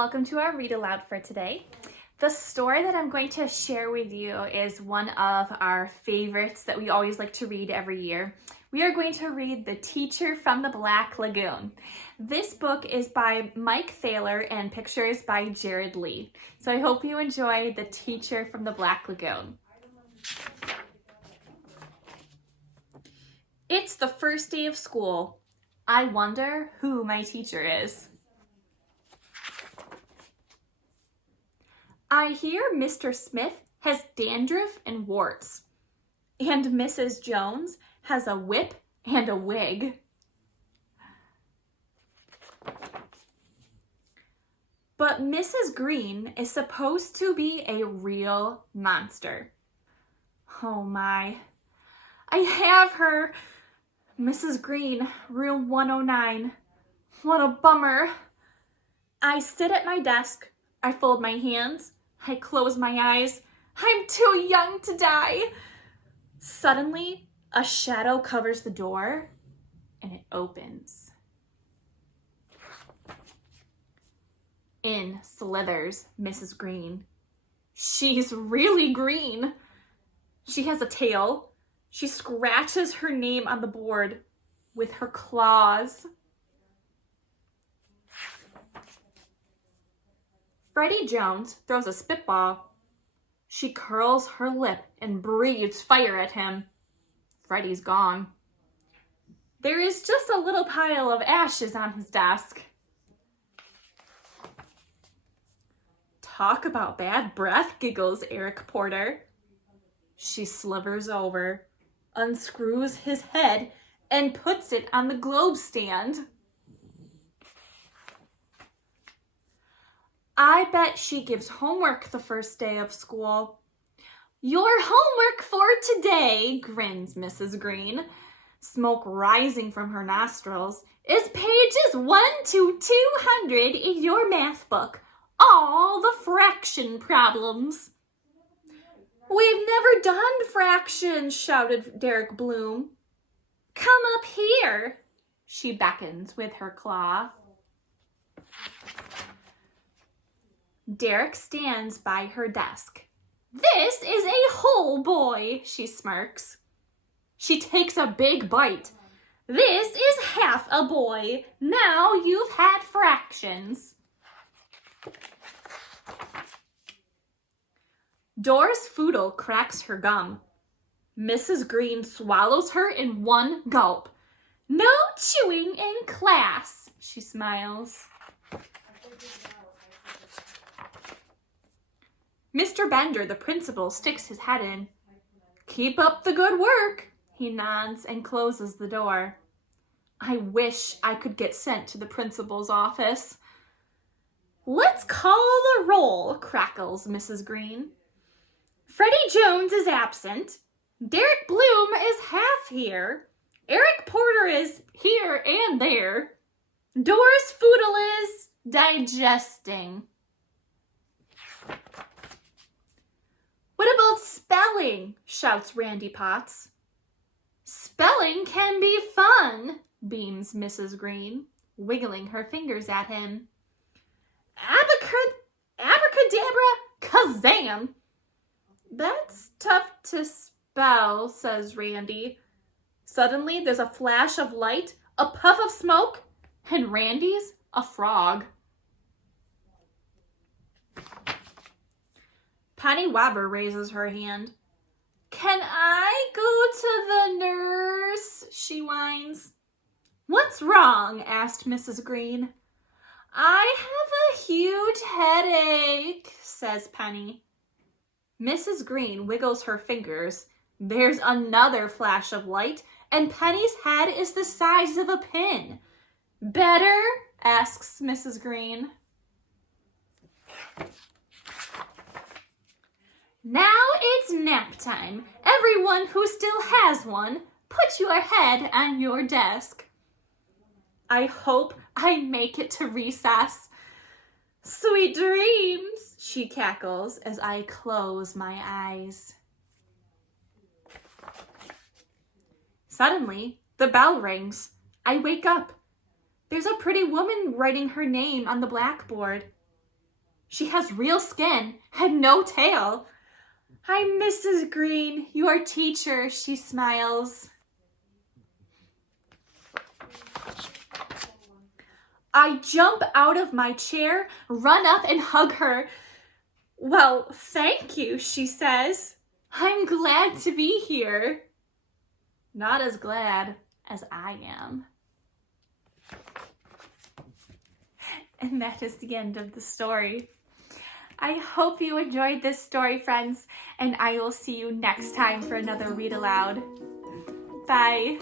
welcome to our read aloud for today. The story that I'm going to share with you is one of our favorites that we always like to read every year. We are going to read The Teacher from the Black Lagoon. This book is by Mike Thaler and pictures by Jared Lee. So I hope you enjoy The Teacher from the Black Lagoon. It's the first day of school. I wonder who my teacher is. I hear Mr. Smith has dandruff and warts, and Mrs. Jones has a whip and a wig. But Mrs. Green is supposed to be a real monster. Oh my, I have her. Mrs. Green, room 109. What a bummer. I sit at my desk. I fold my hands. I close my eyes. I'm too young to die. Suddenly, a shadow covers the door and it opens. In slithers Mrs. Green. She's really green. She has a tail. She scratches her name on the board with her claws. Freddie Jones throws a spitball. She curls her lip and breathes fire at him. Freddie's gone. There is just a little pile of ashes on his desk. Talk about bad breath, giggles Eric Porter. She slivers over, unscrews his head, and puts it on the globe stand. I bet she gives homework the first day of school. Your homework for today, grins Mrs. Green, smoke rising from her nostrils, is pages 1 to 200 in your math book. All the fraction problems. We've never done fractions, shouted Derek Bloom. Come up here, she beckons with her claw. Derek stands by her desk. This is a whole boy, she smirks. She takes a big bite. This is half a boy. Now you've had fractions. Doris Foodle cracks her gum. Mrs. Green swallows her in one gulp. No chewing in class, she smiles. Mr. Bender, the principal, sticks his head in. Keep up the good work, he nods and closes the door. I wish I could get sent to the principal's office. Let's call the roll, crackles Mrs. Green. Freddie Jones is absent. Derek Bloom is half here. Eric Porter is here and there. Doris Foodle is digesting. What about spelling? Shouts Randy Potts. Spelling can be fun, beams Mrs. Green, wiggling her fingers at him. Abracadabra, kazam! That's tough to spell, says Randy. Suddenly, there's a flash of light, a puff of smoke, and Randy's a frog. Penny Weber raises her hand. Can I go to the nurse? She whines. What's wrong? Asked Mrs. Green. I have a huge headache, says Penny. Mrs. Green wiggles her fingers. There's another flash of light, and Penny's head is the size of a pin. Better? Asks Mrs. Green. Now it's nap time. Everyone who still has one, put your head on your desk. I hope I make it to recess. Sweet dreams, she cackles as I close my eyes. Suddenly, the bell rings. I wake up. There's a pretty woman writing her name on the blackboard. She has real skin and no tail. I'm Mrs. Green, your teacher, she smiles. I jump out of my chair, run up and hug her. Well, thank you, she says. I'm glad to be here. Not as glad as I am. And that is the end of the story. I hope you enjoyed this story, friends, and I will see you next time for another Read Aloud. Bye.